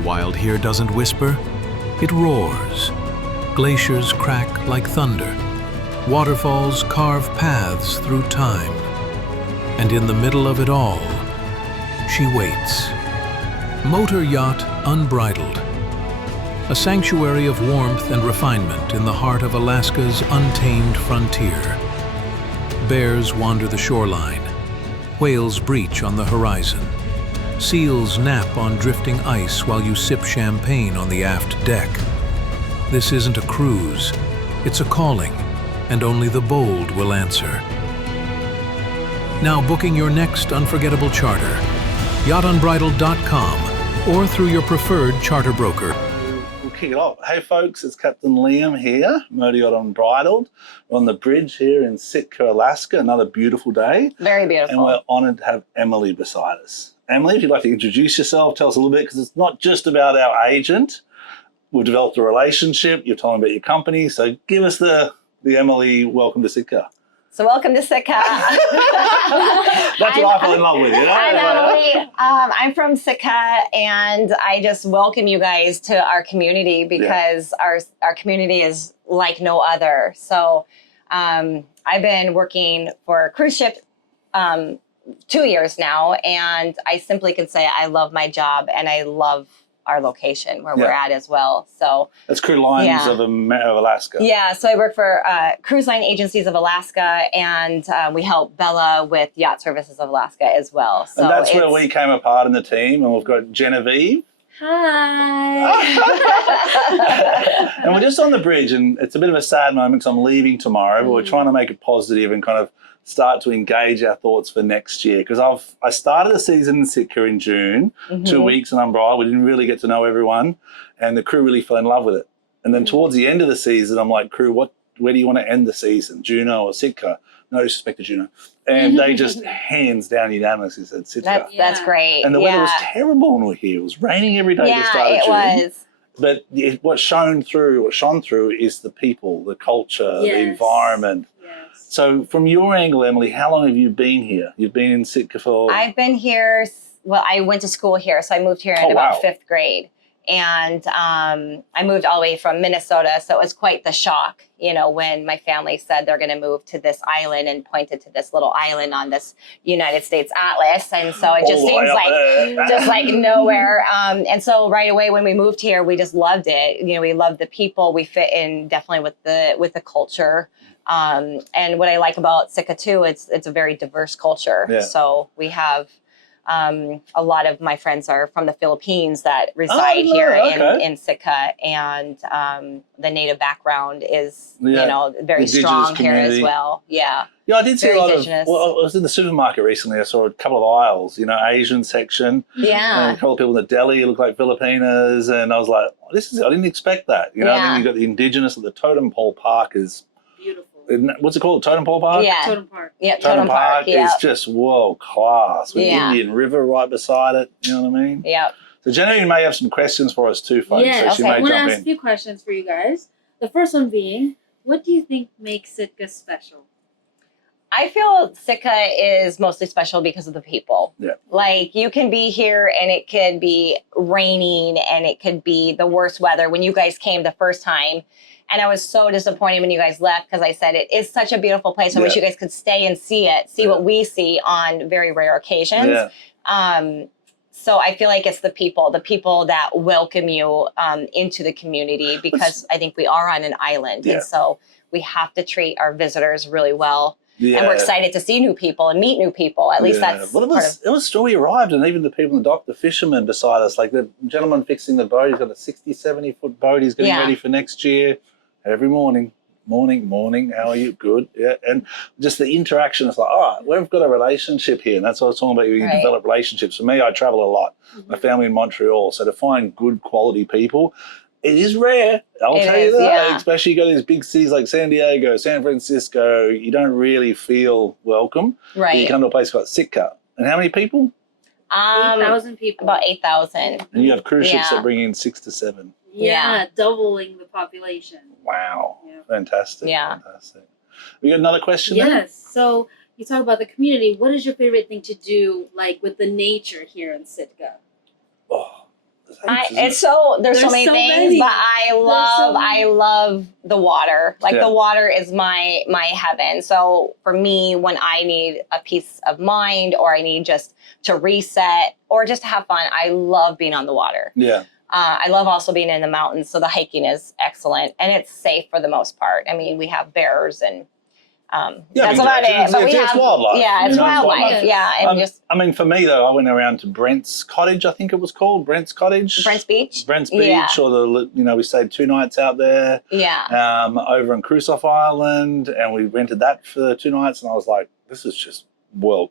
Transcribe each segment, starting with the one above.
The wild here doesn't whisper, it roars. Glaciers crack like thunder. Waterfalls carve paths through time. And in the middle of it all, she waits. Motor yacht Unbridled. A sanctuary of warmth and refinement in the heart of Alaska's untamed frontier. Bears wander the shoreline. Whales breach on the horizon. Seals nap on drifting ice while you sip champagne on the aft deck. This isn't a cruise, it's a calling, and only the bold will answer. Now booking your next unforgettable charter, yachtunbridled.com or through your preferred charter broker. We'll kick it off. Hey folks, it's Captain Liam here, Motor Yacht Unbridled. We're on the bridge here in Sitka, Alaska, another beautiful day. Very beautiful. And we're honoured to have Emily beside us. Emily, if you'd like to introduce yourself, tell us a little bit, because it's not just about our agent. We've developed a relationship, you're telling about your company, so give us the Emily, welcome to Sitka. So welcome to Sitka. That's what I fell in love with, you know? I'm Emily. I'm from Sitka, and I just welcome you guys to our community because our community is like no other. So I've been working for a cruise ship 2 years now, and I simply can say I love my job and I love our location where we're at as well. So that's Cruise Lines of Alaska. Yeah, so I work for Cruise Line Agencies of Alaska, and we help Bella with Yacht Services of Alaska as well. So and that's where we came apart in the team, and we've got Genevieve. Hi. And we're just on the bridge, and it's a bit of a sad moment because I'm leaving tomorrow, but we're trying to make it positive and kind of start to engage our thoughts for next year. Because I started the season in Sitka in June, 2 weeks in Unbridled. We didn't really get to know everyone, and the crew really fell in love with it. And then towards the end of the season, I'm like, crew, where do you want to end the season, Juneau or Sitka? No disrespect to Juneau. And they just hands down unionimously said Sitka. That's great. And the weather was terrible when we were here. It was raining every day at the start of June. Yeah, it was. But what shone through is the people, the culture, the environment. Yes. So from your angle, Emily, how long have you been here? You've been in Sitka for... I've been here, well, I went to school here, so I moved here in about 5th grade. And I moved all the way from Minnesota, so it was quite the shock, you know, when my family said they're going to move to this island and pointed to this little island on this United States atlas. And so it just seems like nowhere. And so right away when we moved here, we just loved it. You know, we loved the people. We fit in definitely with the culture. And what I like about Sitka too, it's a very diverse culture. Yeah. So we have a lot of my friends are from the Philippines that reside here in Sitka, and the native background is you know, very strong community here as well. Yeah. Yeah, I did see a lot of. Well, I was in the supermarket recently. I saw a couple of aisles, you know, Asian section. Yeah. And a couple of people in the deli look like Filipinas, and I was like, I didn't expect that. You know, and then you got the indigenous at the Totem Pole Park is beautiful. What's it called? Totem Pole Park? Yeah. Totem Park. Yeah, Totem Park is just world class with Indian River right beside it. You know what I mean? Yeah. So Genevieve may have some questions for us too, folks. Yeah, so she may I want to jump ask in. a few questions for you guys. The first one being, what do you think makes Sitka special? I feel Sitka is mostly special because of the people. Yeah. Like, you can be here and it could be raining and it could be the worst weather. When you guys came the first time, and I was so disappointed when you guys left, because I said it is such a beautiful place. I wish you guys could stay and see it, see what we see on very rare occasions. Yeah. So I feel like it's the people that welcome you into the community, because I think we are on an island. And so we have to treat our visitors really well. Yeah. And we're excited to see new people and meet new people. At least that's it was we arrived, and even the people in the dock, the fishermen beside us, like the gentleman fixing the boat, he's got a 60, 70-foot boat. He's getting ready for next year. Every morning, how are you? Good. Yeah. And just the interaction is like, all right, we've got a relationship here. And that's what I was talking about. You develop relationships. For me, I travel a lot. My family in Montreal. So to find good quality people, it is rare. I'll tell you that. Especially you go to these big cities like San Diego, San Francisco, you don't really feel welcome. Right. You come to a place called Sitka. And how many people? 8,000 people. About 8,000. And you have cruise ships that bring in 6 to 7. Yeah, doubling the population. Wow. Yeah. Fantastic. Yeah. Fantastic. We got another question Yes. there? So you talk about the community. What is your favorite thing to do, like with the nature here in Sitka? Oh, there's Thanks. There's so many so things, many. but I love the water. Like the water is my heaven. So for me, when I need a peace of mind or I need just to reset or just to have fun, I love being on the water. Yeah. I love also being in the mountains. So the hiking is excellent and it's safe for the most part. I mean, we have bears and that's about it. But it's wildlife. Yeah, it's wildlife. Yeah, and I mean, for me though, I went around to Brent's Cottage. I think it was called Brent's Cottage. Brent's Beach. Brent's Beach, or we stayed 2 nights out there. Yeah. Over in Crusoe Island, and we rented that for 2 nights, and I was like, this is just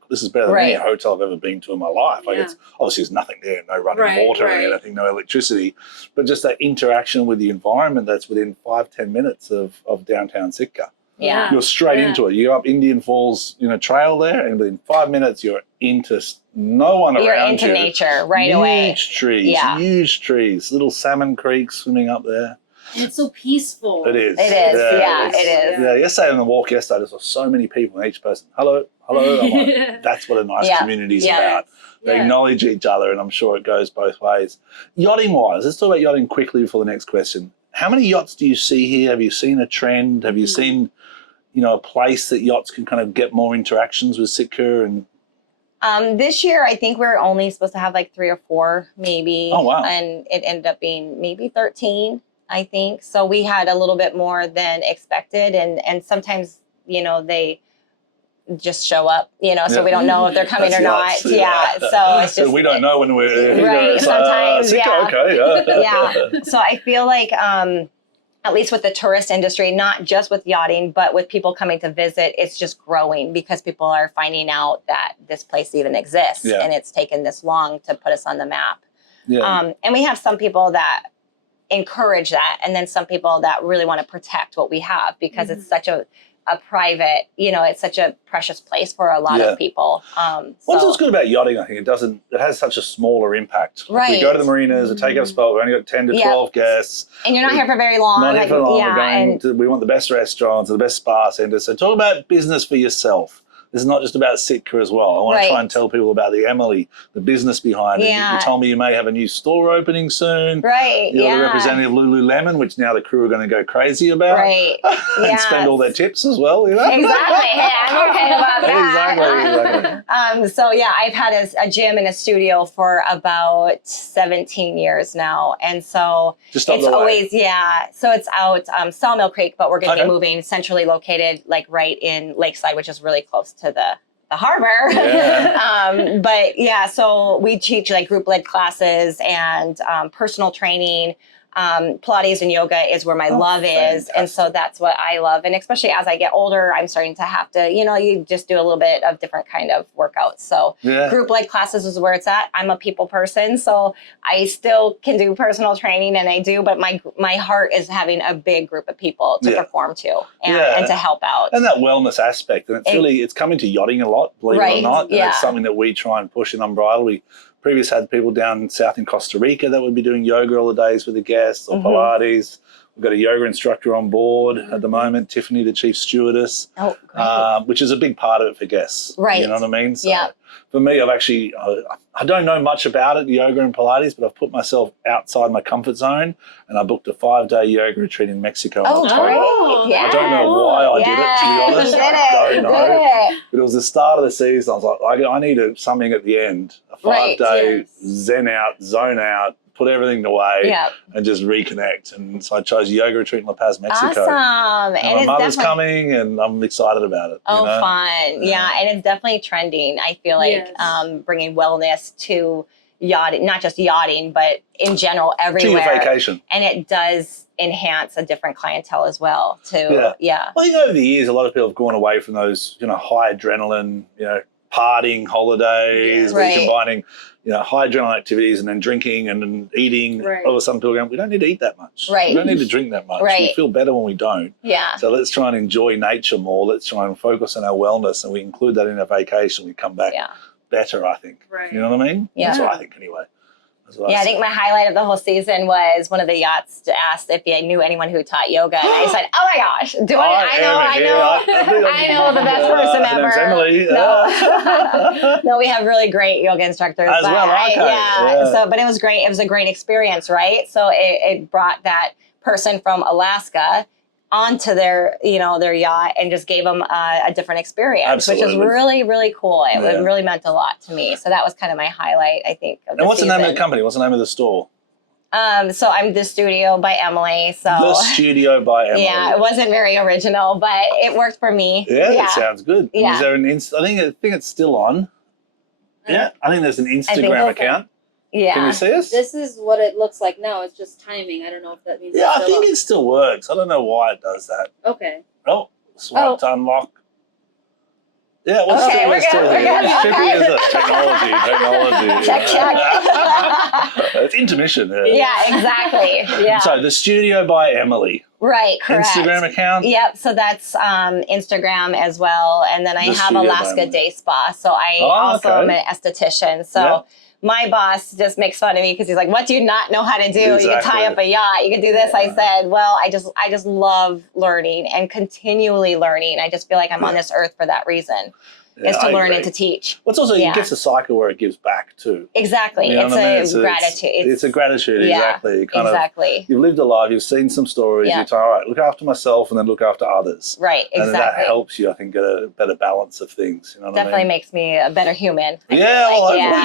this is better than any hotel I've ever been to in my life. Like it's obviously there's nothing there, no running water or anything, no electricity, but just that interaction with the environment that's within 5-10 minutes of downtown Sitka. Yeah. You're straight into it. You're up Indian Falls, trail there, and within 5 minutes you're into no one around you. You're into nature right away. Huge trees, little salmon creeks swimming up there. And it's so peaceful. It is. It is. Yeah, it is. Yeah, yesterday on the walk I saw so many people, and each person, hello. I'm like, that's what a nice community is about. They acknowledge each other, and I'm sure it goes both ways. Yachting-wise, let's talk about yachting quickly before the next question. How many yachts do you see here? Have you seen a trend? Have you seen, a place that yachts can kind of get more interactions with Sitka? And this year, I think we're only supposed to have like 3 or 4, maybe. Oh, wow. And it ended up being maybe 13, I think. So we had a little bit more than expected. And sometimes, they just show up, so we don't know if they're coming or not. Yachts, yeah. So it's just. We don't know when we're. Right. Sometimes, Sitka, okay. Yeah. So I feel like, at least with the tourist industry, not just with yachting, but with people coming to visit, it's just growing because people are finding out that this place even exists and it's taken this long to put us on the map. Yeah. And we have some people that encourage that, and then some people that really want to protect what we have because it's such a private, it's such a precious place for a lot of people. What's good about yachting, I think, it has such a smaller impact. Right. We go to the marinas, a take-up spot, we've only got 10 to 12 guests. And you're not here for very long. Not here for long. We want the best restaurants, the best spa centers. So talk about business for yourself. This is not just about Sitka as well. I want to try and tell people about the Emily, the business behind it. You told me you may have a new store opening soon. Right. You're the representative of Lululemon, which now the crew are going to go crazy about. Right. And spend all their tips as well. Exactly. Hey, I'm okay about that. Exactly. So I've had a gym and a studio for about 17 years now, and so it's always So it's out Sawmill Creek, but we're going to be moving centrally located, like right in Lakeside, which is really close to the harbor. Yeah. So we teach like group led classes and personal training. Pilates and yoga is where my love is. And so that's what I love. And especially as I get older, I'm starting to have to, you just do a little bit of different kind of workouts. So group led classes is where it's at. I'm a people person, so I still can do personal training and I do, but my heart is having a big group of people to perform to and to help out. And that wellness aspect. And it's coming to yachting a lot, believe it or not. And it's something that we try and push in Unbridled. We previously had people down south in Costa Rica that would be doing yoga all the days with the guests, or Pilates. We've got a yoga instructor on board at the moment, Tiffany, the chief stewardess, which is a big part of it for guests. Right. You know what I mean? So for me, I don't know much about it, yoga and Pilates, but I've put myself outside my comfort zone and I booked a 5-day yoga retreat in Mexico. Oh, great. I don't know why I did it, to be honest. I don't know. But it was the start of the season. I was like, I need something at the end, a 5-day zen out, zone out, put everything away and just reconnect. And so I chose a yoga retreat in La Paz, Mexico. Awesome. And my mother's coming and I'm excited about it. Oh, fun. Yeah. And it's definitely trending. I feel like bringing wellness to yachting, not just yachting, but in general, everywhere. To your vacation. And it does enhance a different clientele as well, too. Yeah. Well, over the years, a lot of people have gone away from those, high adrenaline, partying holidays, where you're combining, high adrenaline activities and then drinking and then eating. All of a sudden people go, we don't need to eat that much. We don't need to drink that much. We feel better when we don't. So let's try and enjoy nature more. Let's try and focus on our wellness, and we include that in our vacation. We come back better, I think. You know what I mean? That's what I think anyway. Yeah, I think my highlight of the whole season was one of the yachts asked if I knew anyone who taught yoga, and I said, "Oh my gosh, I know the best person ever." Emily. No, we have really great yoga instructors. As well, okay. But it was great. It was a great experience, right? So it brought that person from Alaska onto their yacht and just gave them a different experience. Absolutely. Which was really, really cool. It really meant a lot to me. So that was kind of my highlight, I think. And what's the name of the company? What's the name of the store? So I'm The Studio by Emily. So The Studio by Emily. Yeah, it wasn't very original, but it worked for me. Yeah, it sounds good. Yeah. Is there an I think it's still on. Yeah, I think there's an Instagram account. Yeah. Can you see us? This is what it looks like now. It's just timing. I don't know if that means. Yeah, I think it still works. I don't know why it does that. Okay. Oh, swipe to unlock. Yeah, we're still good. here. It's trippy, isn't it? Technology. Check. It's intermission. Yeah, exactly. Yeah. So, The Studio by Emily. Right, correct. Instagram account? Yep, so that's Instagram as well. And then I have Alaska Day Spa. So I also am an esthetician. So my boss just makes fun of me because he's like, what do you not know how to do? Exactly. You can tie up a yacht. You can do this. I said, well, I just love learning and continually learning. I just feel like I'm on this earth for that reason. Is to learn and to teach. Well, it's also, it gets a cycle where it gives back too. Exactly. You know it's gratitude. It's a gratitude, exactly. Exactly. You've lived a life, you've seen some stories, you try, all right, look after myself and then look after others. Right, exactly. And that helps you, I think, get a better balance of things. You know what I mean? Makes me a better human. In the next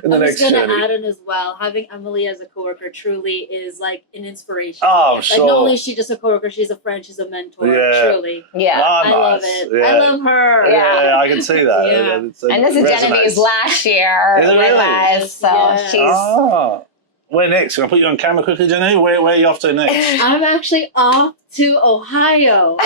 journey. I'm just going to add in as well, having Emily as a coworker truly is like an inspiration. Oh, sure. Like not only is she just a coworker, she's a friend, she's a mentor, truly. Yeah. I love it. Yeah. I love her. Yeah, I can see that. Yeah. And this is Genevieve's last year with us, so she's... Where next? Can I put you on camera quickly, Jenny? Where are you off to next? I'm actually off to Ohio.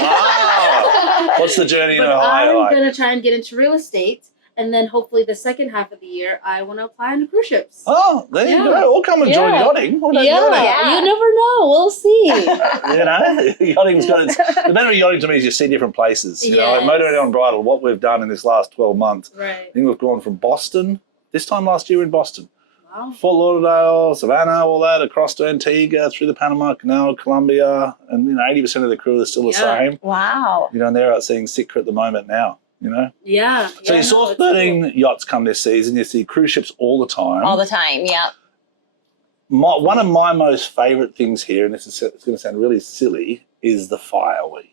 What's the journey in Ohio I'm going to try and get into real estate. And then hopefully the second half of the year, I want to apply on cruise ships. Oh, there you go. We'll come and join yachting. You never know. We'll see. Yachting's got its... The benefit of yachting to me is you see different places. You know, like Motivated Unbridled, what we've done in this last 12 months. Right. I think we've gone from Boston, this time last year in Boston. Wow. Fort Lauderdale, Savannah, all that, across to Antigua, through the Panama Canal, Colombia, and 80% of the crew is still the same. Wow. And they're out seeing Sitka at the moment now. Yeah. So you saw 13 yachts come this season. You see cruise ships all the time. All the time, yeah. One of my most favourite things here, and it's going to sound really silly, is the fireweed.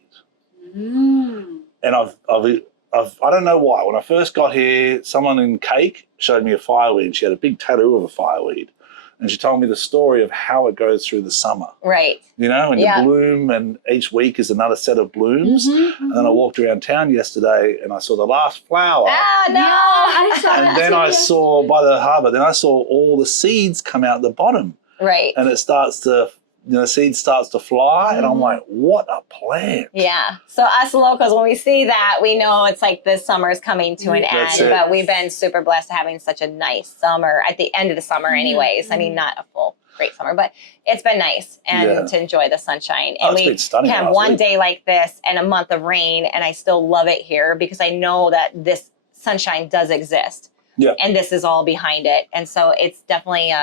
And I don't know why. When I first got here, someone in Cake showed me a fireweed. She had a big tattoo of a fireweed. And she told me the story of how it goes through the summer. Right. When you bloom, and each week is another set of blooms. And then I walked around town yesterday and I saw the last flower. Ah, no! I saw and then I saw by the harbour, then I saw all the seeds come out the bottom. Right. And it starts to, the seed starts to fly. And I'm like, what a plant. Yeah. So us locals, when we see that, we know it's like this summer is coming to an end. But we've been super blessed having such a nice summer at the end of the summer anyways. I mean, not a full great summer, but it's been nice and to enjoy the sunshine. And we have one day like this and a month of rain, and I still love it here because I know that this sunshine does exist. Yeah. And this is all behind it. And so it's definitely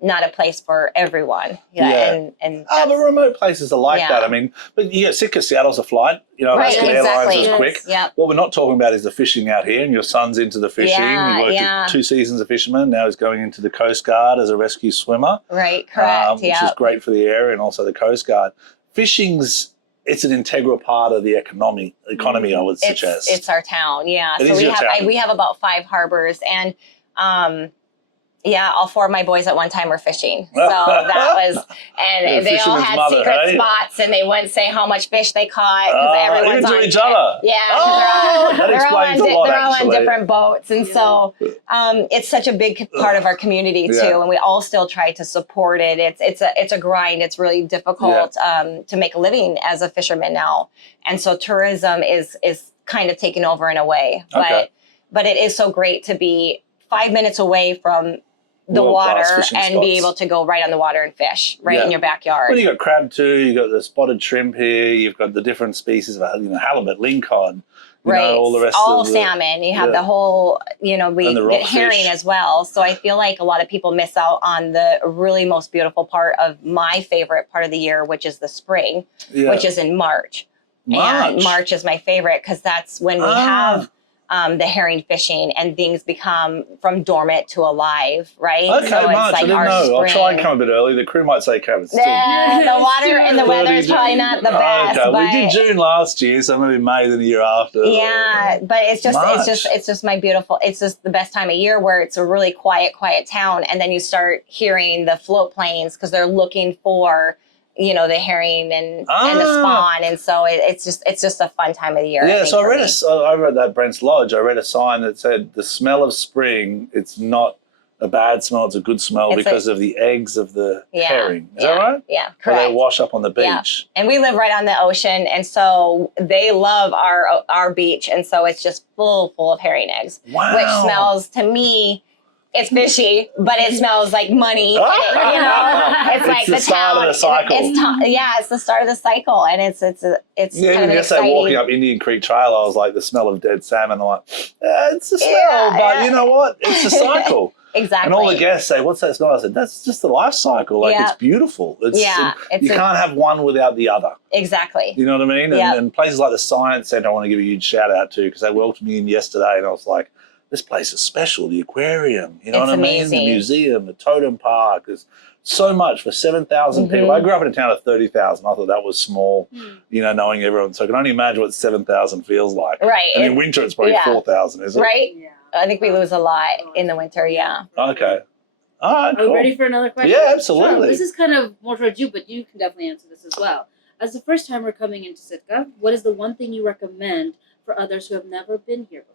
not a place for everyone. And but remote places are like that. I mean, but Sitka, Seattle's a flight. Alaska Airlines is quick. Yep. What we're not talking about is the fishing out here, and your son's into the fishing. He worked 2 seasons of fisherman. Now he's going into the Coast Guard as a rescue swimmer. Right, correct. Which is great for the area and also the Coast Guard. Fishing's it's an integral part of the economy, I would suggest. It's our town, So we have about 5 harbors, and all 4 of my boys at one time were fishing. So that was, and they all had secret spots, and they wouldn't say how much fish they caught because everyone's even on to each other. Yeah, they're all on different boats, and so it's such a big part of our community too, and we all still try to support it. It's a grind. It's really difficult to make a living as a fisherman now, and so tourism is kind of taking over in a way. But it is so great to be 5 minutes away from the water and be able to go right on the water and fish in your backyard. Well, you got crab too. You got the spotted shrimp here. You've got the different species of halibut, lingcod. you know, all the rest all of the salmon. You have the whole, we get herring rockfish as well. So I feel like a lot of people miss out on the really most beautiful part of my favorite part of the year, which is the spring, which is in March. And March is my favorite because that's when we have the herring fishing and things become from dormant to alive, right? Okay, so March, I didn't know. I'll try and come a bit early. The crew might say, Kevin, still. Yeah, the water and the weather is probably not the best. Okay, but we did June last year, so maybe May the year after. Yeah, but it's just my beautiful, it's just the best time of year where it's a really quiet town. And then you start hearing the float planes because they're looking for, the herring and the spawn. And so it's just a fun time of the year. Yeah, so I read that Brent's Lodge. I read a sign that said the smell of spring, it's not a bad smell, it's a good smell because of the eggs of the herring. Is that right? Yeah, correct. Where they wash up on the beach. Yeah. And we live right on the ocean, and so they love our beach, and so it's just full of herring eggs. Wow. Which smells, to me, it's fishy, but it smells like money. It's like the start of the cycle. It's the start of the cycle, and it's kind of yesterday walking up Indian Creek Trail, I was like, the smell of dead salmon. I'm like, it's the smell, but you know what? It's the cycle. Exactly. And all the guests say, what's that smell? I said, that's just the life cycle. Like, it's beautiful. You can't have one without the other. Exactly. You know what I mean? And places like the Science Centre I want to give a huge shout out to because they welcomed me in yesterday and I was like, this place is special. The aquarium, you know what I mean? The museum, the totem park. There's so much for 7,000 people. I grew up in a town of 30,000. I thought that was small, knowing everyone. So I can only imagine what 7,000 feels like. Right. And in winter, it's probably 4,000, is it? Right. Yeah. I think we lose a lot in the winter, Okay. All right, cool. Are we ready for another question? Yeah, absolutely. Sure. This is kind of more towards you, but you can definitely answer this as well. As the first timer coming into Sitka, what is the one thing you recommend for others who have never been here before?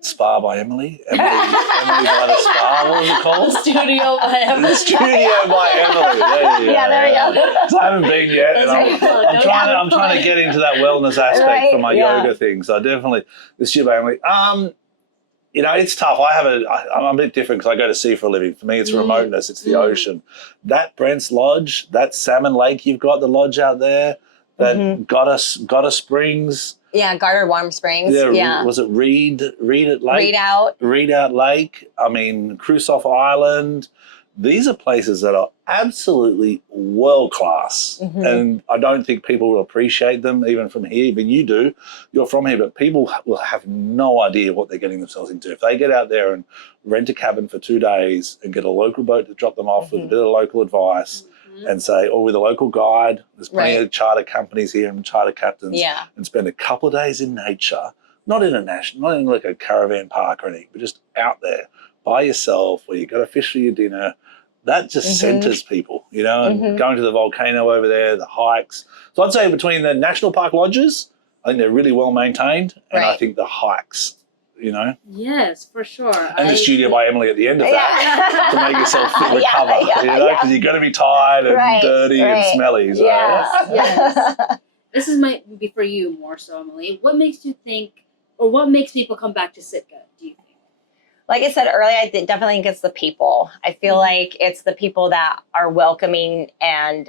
Spa by Emily. Emily by the Spa. What was it called? The Studio by Emily. The Studio by Emily. There you go. Yeah, there we go. So I haven't been yet. And I'm trying to get into that wellness aspect for my yoga thing. So definitely the Studio by Emily. It's tough. I'm a bit different because I go to sea for a living. For me, it's remoteness. It's the ocean. That Brent's Lodge, that Salmon Lake you've got, the lodge out there, that Gotta Springs. Yeah, Garter Warm Springs. Yeah. Was it Reed at Lake? Reed Out Lake. I mean, Crusoe Island. These are places that are absolutely world class. And I don't think people will appreciate them even from here. Even you do. You're from here, but people will have no idea what they're getting themselves into. If they get out there and rent a cabin for 2 days and get a local boat to drop them off with a bit of local advice, and say, or with a local guide, there's plenty of charter companies here and charter captains, and spend a couple of days in nature, not in like a caravan park or anything, but just out there by yourself where you got to fish for your dinner. That just centers people, and going to the volcano over there, the hikes. So I'd say between the national park lodges, I think they're really well maintained, and I think the hikes, Yes, for sure. And the Studio by Emily at the end of that to make yourself fit recover, because you're going to be tired and dirty and smelly. So. Yes. This might be for you more so, Emily. What makes you think, or what makes people come back to Sitka, do you think? Like I said earlier, I definitely think it's the people. I feel like it's the people that are welcoming, and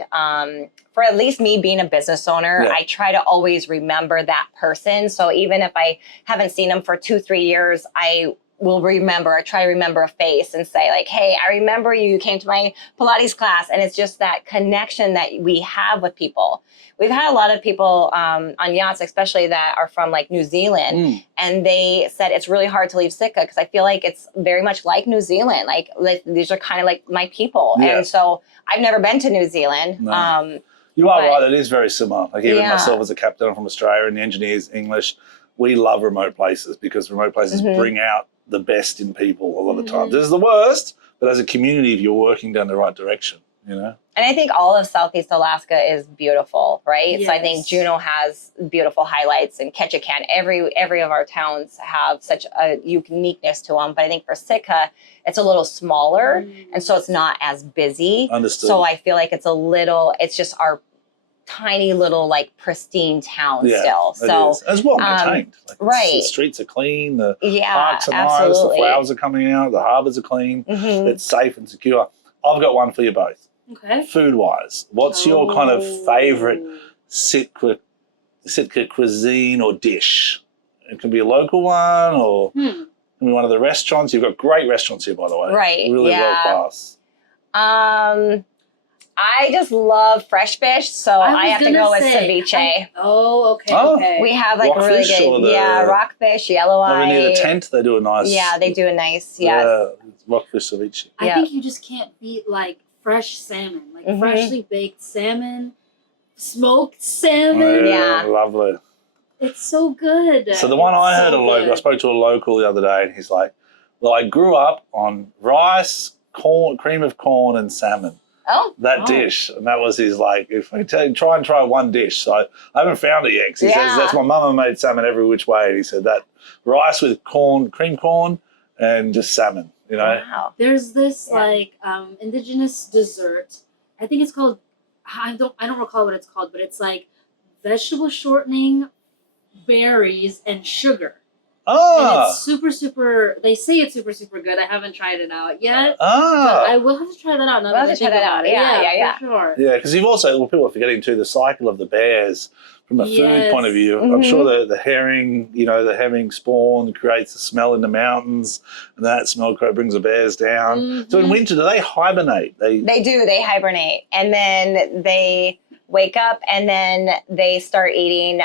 for at least me being a business owner, I try to always remember that person. So even if I haven't seen them for 2-3 years, I will try to remember a face and say like, hey, I remember you came to my Pilates class. And it's just that connection that we have with people. We've had a lot of people on yachts, especially that are from like New Zealand. And they said it's really hard to leave Sitka because I feel like it's very much like New Zealand. Like these are kind of like my people. And so I've never been to New Zealand. No. You are right. It is very similar. Like even myself as a captain, I'm from Australia, and the engineers, English, we love remote places because remote places bring out the best in people a lot of times. This is the worst, but as a community, if you're working down the right direction, And I think all of Southeast Alaska is beautiful, right? Yes. So I think Juneau has beautiful highlights, and Ketchikan, every of our towns have such a uniqueness to them. But I think for Sitka, it's a little smaller, and so it's not as busy. Understood. So I feel like it's just our tiny little like pristine town still. So it's well maintained. The streets are clean, the parks are nice, the flowers are coming out, the harbours are clean, it's safe and secure. I've got one for you both. Okay. Food wise, what's your kind of favourite Sitka Sitka cuisine or dish. It can be a local one or it can be one of the restaurants. You've got great restaurants here, by the way. Right, Really yeah. world class. I just love fresh fish, so I have to go with ceviche. Okay. We have like really good, rockfish, yellow eye. Over near the tent, they do a nice. Yeah, they do a nice, yes. Yeah, rockfish ceviche. I think you just can't beat like fresh salmon, like freshly baked salmon, smoked salmon. Yeah. Lovely. It's so good. So the one I heard I spoke to a local the other day, and he's like, well, I grew up on rice, corn, cream of corn and salmon. Oh. That dish. And that was his like, if I try and try one dish. So I haven't found it yet. 'Cause he says that's my mama made salmon every which way. And he said that rice with corn, cream corn and just salmon, you know. Wow. There's this like indigenous dessert. I think it's called, I don't recall what it's called, but it's like vegetable shortening, berries and sugar. And it's super, they say it's super good. I haven't tried it out yet. But I will have to try that out. We'll have to try that out. Yeah. For sure. Yeah, because you've also, people are forgetting too, the cycle of the bears from a food point of view. I'm sure the herring, the herring spawn creates a smell in the mountains, and that smell brings the bears down. So in winter, do they hibernate? They do. They hibernate. And then they wake up and then they start eating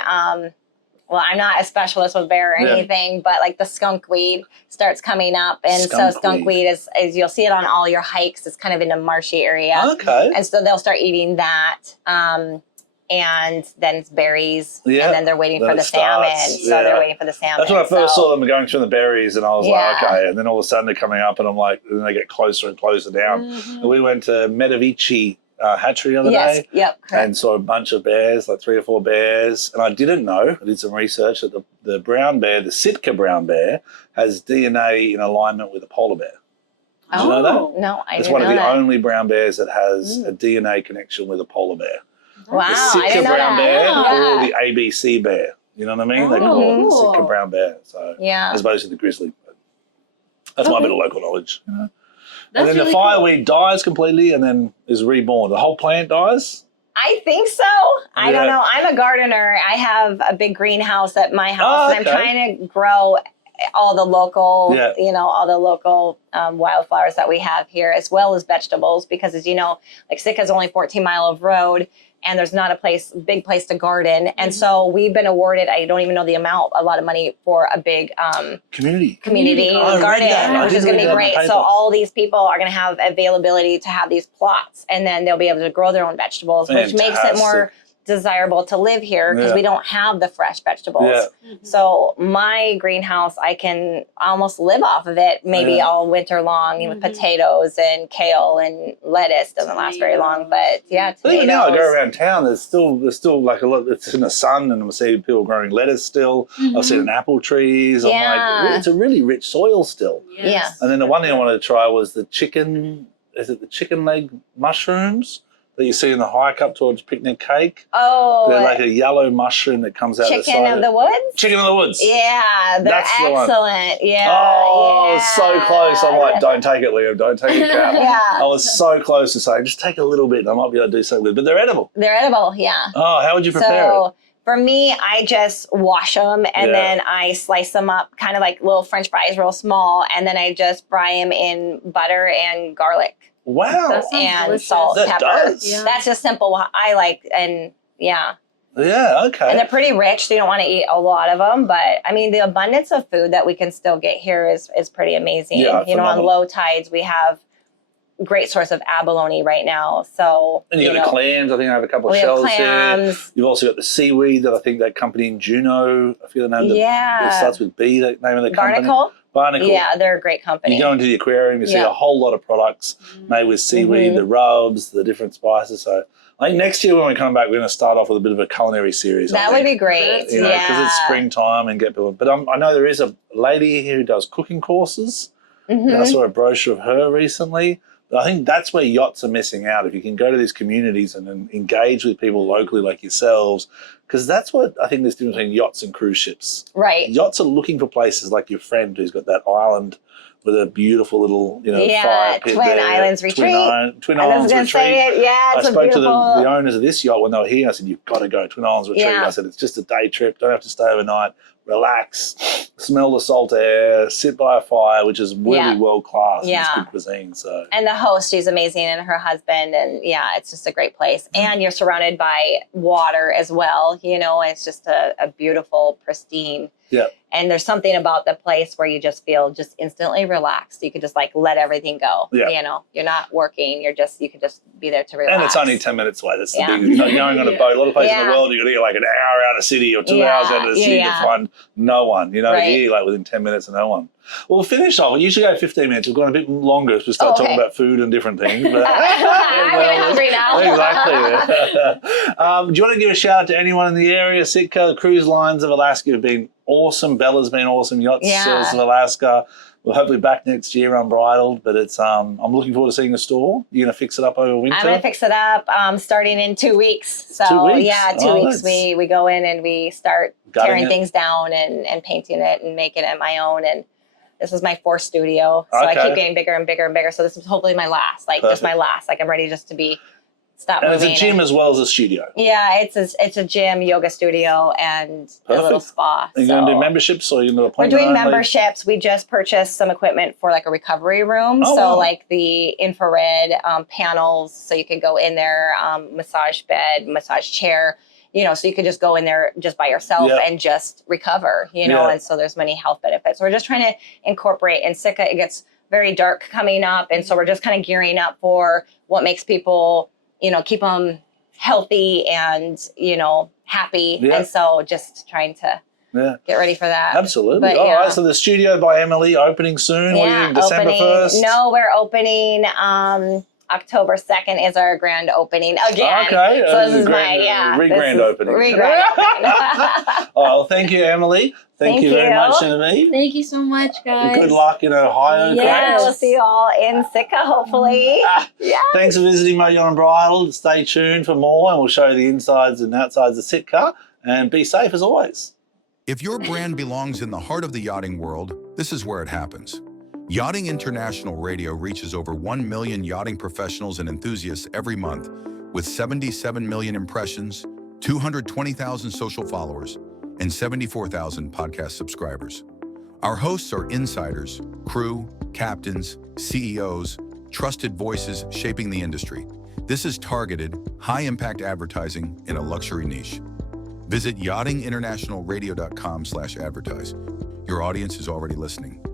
well, I'm not a specialist with bear or anything, but like the skunk weed starts coming up. And so skunk weed is you'll see it on all your hikes. It's kind of in a marshy area. Okay. And so they'll start eating that. And then it's berries. And then they're waiting for the salmon. So they're waiting for the salmon. That's when I first saw them going through the berries, and I was like, okay. And then all of a sudden they're coming up, and I'm like, and then they get closer and closer down. And we went to Medavici hatchery the other day, and saw a bunch of bears, like 3 or 4 bears. And I didn't know, I did some research, that the brown bear, the Sitka brown bear, has DNA in alignment with a polar bear. Did you know that? No, I didn't know that. It's one of the only brown bears that has a DNA connection with a polar bear. Wow, the Sitka I didn't know brown that. bear or the ABC bear. You know what I mean? They call it the Sitka brown bear. So as opposed to the grizzly. That's my bit of local knowledge. You know? And then the fireweed dies completely and then is reborn. The whole plant dies? I think so. I don't know. I'm a gardener. I have a big greenhouse at my house, and I'm trying to grow all the local, all the local wildflowers that we have here, as well as vegetables, because as you know, like Sitka is only 14 mile of road, and there's not a big place to garden. And so we've been awarded, I don't even know the amount, a lot of money for a big community garden, which is going to be great. So all these people are going to have availability to have these plots, and then they'll be able to grow their own vegetables, which makes it more desirable to live here because we don't have the fresh vegetables. So my greenhouse, I can almost live off of it maybe all winter long with potatoes and kale and lettuce. Doesn't last very long, but tomatoes. Even now I go around town, there's still like a lot, it's in the sun, and I'm seeing people growing lettuce still. I've seen apple trees. I'm like, it's a really rich soil still. And then the one thing I wanted to try was the chicken leg mushrooms that you see in the hike up towards Picnic Cake. Oh. They're like a yellow mushroom that comes out the side. Chicken of the woods? Chicken of the woods. Yeah, they're excellent. Yeah. Oh, I was so close. I'm like, don't take it, Liam. Don't take it, Cap. I was so close to saying, just take a little bit and I might be able to do something with it. But they're edible. They're edible, yeah. Oh, how would you prepare it? For me, I just wash them and then I slice them up kind of like little French fries, real small. And then I just fry them in butter and garlic. Wow. And salt, pepper. That's just simple. I like, and Yeah, okay. And they're pretty rich, so you don't want to eat a lot of them. But I mean, the abundance of food that we can still get here is pretty amazing. Yeah, on low tides, we have great source of abalone right now. So and you got the clams. I think I have a couple of shells here. You've also got the seaweed that I think that company in Juneau, I forget the name. It starts with B. The name of the company. Barnacle. Yeah, they're a great company. You go into the aquarium, you see a whole lot of products made with seaweed, the rubs, the different spices. So I think next year when we come back, we're going to start off with a bit of a culinary series. That would be great. Because it's springtime and get people. But I know there is a lady here who does cooking courses. And I saw a brochure of her recently. But I think that's where yachts are missing out. If you can go to these communities and engage with people locally like yourselves, because that's what I think there's difference between yachts and cruise ships. Right. Yachts are looking for places like your friend who's got that island with a beautiful little, Yeah, fire pit Twin there. Islands Retreat. Twin I was Islands gonna Retreat. say it. Yeah, it's I a spoke to beautiful. the owners of this yacht when they were here. I said, "You've got to go Twin Islands Retreat." Yeah. I said, "It's just a day trip. Don't have to stay overnight. Relax, smell the salt air, sit by a fire, which is really world class. Yeah. And it's good cuisine." So. And the host, she's amazing, and her husband, and yeah, it's just a great place. And you're surrounded by water as well. It's just a beautiful, pristine. Yeah. And there's something about the place where you just feel just instantly relaxed. You could just like let everything go. Yeah. You're not working. You could just be there to relax. And it's only 10 minutes away. That's the Yeah. big. You're not going on a boat. A lot of places in the Yeah. world, you're going to get like an hour out of the city or 2 hours out of the city to find no one. Right. Here, like within 10 minutes of no one. Well, we'll finish off. We usually go 15 minutes. We've gone a bit longer if we start talking about food and different things. But, I'm really hungry now. Exactly. Do you want to give a shout out to anyone in the area? Sitka, Cruise Lines of Alaska have been awesome. Bella's been awesome. Yacht Sales of Alaska. We're hopefully back next year, Unbridled. But it's I'm looking forward to seeing the store. You're going to fix it up over winter? I'm going to fix it up starting in 2 weeks. So 2 weeks? yeah, 2 weeks. We go in and we start tearing things down and painting it and making it my own. And this is my 4th studio. So I keep getting bigger and bigger and bigger. So this is hopefully my last, just my last. Like I'm ready just to stop moving. And it's a gym as well as a studio. Yeah, it's a gym, yoga studio, and a little spa. Are you going to do memberships or are you going to do appointment? We're doing memberships. We just purchased some equipment for like a recovery room. Like the infrared panels, so you could go in there, massage bed, massage chair. So you could just go in there just by yourself and just recover, and so there's many health benefits. So we're just trying to incorporate. In Sitka, it gets very dark coming up. And so we're just kind of gearing up for what makes people, keep them healthy and, happy. Yeah. And so just trying to get ready for that. Absolutely. But, all right. So the studio by Emily opening soon. What are you doing, December 1st? No, we're opening October 2nd is our grand opening again. Okay. So this is my re-grand opening. Re-grand opening. Well, thank you, Emily. Thank you very much, Genevieve. Thank you so much, guys. Good luck in Ohio. Yeah, we'll see you all in Sitka, hopefully. Yeah. Thanks for visiting my Yacht Unbridled. Stay tuned for more, and we'll show you the insides and outsides of Sitka. And be safe as always. If your brand belongs in the heart of the yachting world, this is where it happens. Yachting International Radio reaches over 1 million yachting professionals and enthusiasts every month, with 77 million impressions, 220,000 social followers, and 74,000 podcast subscribers. Our hosts are insiders, crew, captains, CEOs, trusted voices shaping the industry. This is targeted, high-impact advertising in a luxury niche. Visit yachtinginternationalradio.com/advertise. Your audience is already listening.